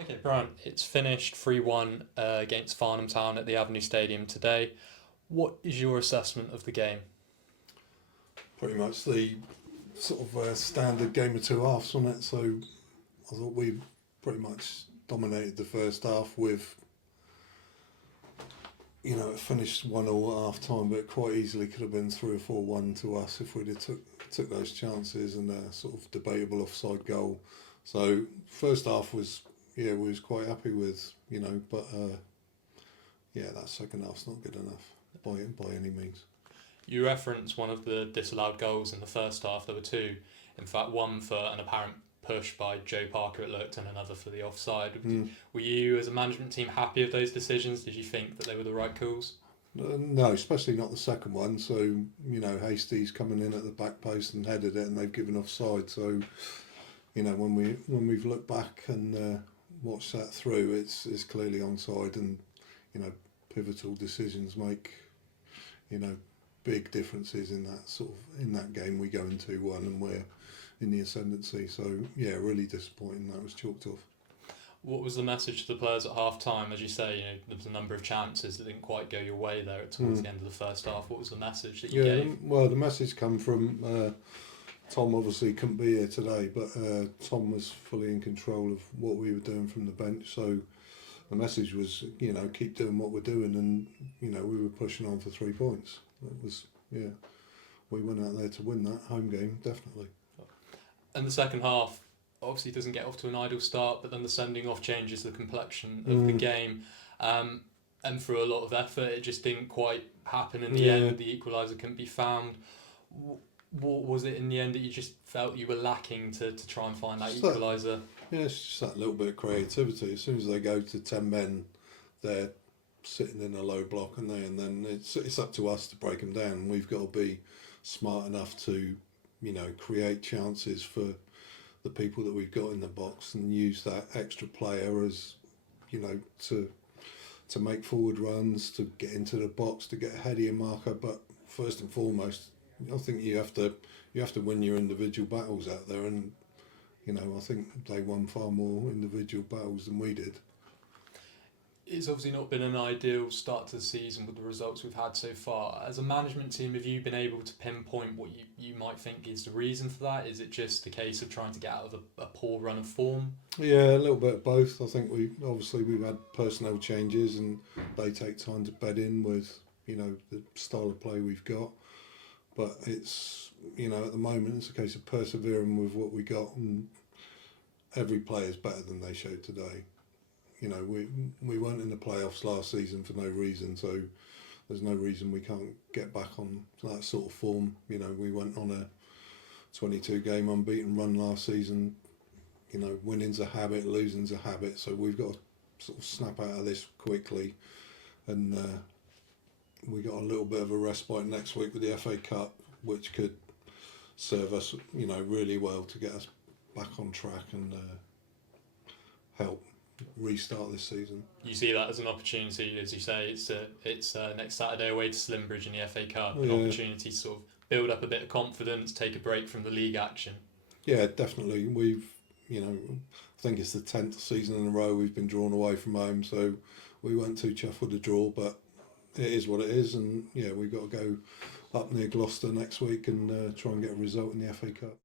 Okay, Brian, it's finished 3-1 against Farnham Town at the Avenue Stadium today. What is your assessment of the game? Pretty much the sort of standard game of two halves, wasn't it? So I thought we pretty much dominated the first half with, it finished 1-1 at half time, but it quite easily could have been 3 or 4-1 to us if we'd have took those chances and a sort of debatable offside goal. So first half was, we was quite happy with, but that second half's not good enough by any means. You referenced one of the disallowed goals in the first half. There were two. In fact, one for an apparent push by Joe Parker, it looked, and another for the offside. Were you, as a management team, happy with those decisions? Did you think that they were the right calls? No, especially not the second one. So, Hastie's coming in at the back post and headed it, and they've given offside. So, when we've looked back and watched that through, it's clearly onside, and pivotal decisions make big differences in that game. We go into 2-1 and we're in the ascendancy. So really disappointing that was chalked off. What was the message to the players at half time? As you say, there was a number of chances that didn't quite go your way there towards the end of the first half. What was the message that you gave? Well, the message come from Tom. Obviously couldn't be here today, but Tom was fully in control of what we were doing from the bench. So the message was, keep doing what we're doing, and we were pushing on for 3 points. It was, we went out there to win that home game, definitely. And the second half obviously doesn't get off to an ideal start, but then the sending off changes the complexion of the game. And through a lot of effort, it just didn't quite happen in the end. The equaliser couldn't be found. What was it in the end that you just felt you were lacking to try and find that equaliser? It's just that little bit of creativity. As soon as they go to 10 men, they're sitting in a low block, and then it's up to us to break them down. We've got to be smart enough to create chances for the people that we've got in the box, and use that extra player as to make forward runs, to get into the box, to get ahead of your marker. But first and foremost, I think you have to win your individual battles out there, and I think they won far more individual battles than we did. It's obviously not been an ideal start to the season with the results we've had so far. As a management team, have you been able to pinpoint what you might think is the reason for that? Is it just a case of trying to get out of a poor run of form? Yeah, a little bit of both. I think we've had personnel changes, and they take time to bed in with the style of play we've got. But it's at the moment it's a case of persevering with what we got, and every player is better than they showed today. We weren't in the playoffs last season for no reason, so there's no reason we can't get back on that sort of form. We went on a 22-game unbeaten run last season. Winning's a habit, losing's a habit, so we've got to sort of snap out of this quickly, and we got a little bit of a respite next week with the FA Cup, which could serve us, really well to get us back on track and help restart this season. You see that as an opportunity, as you say. It's next Saturday away to Slimbridge in the FA Cup, an opportunity to sort of build up a bit of confidence, take a break from the league action. Yeah, definitely. We've, I think it's the 10th season in a row we've been drawn away from home, so we weren't too chuffed with the draw, but it is what it is, and we've got to go up near Gloucester next week and try and get a result in the FA Cup.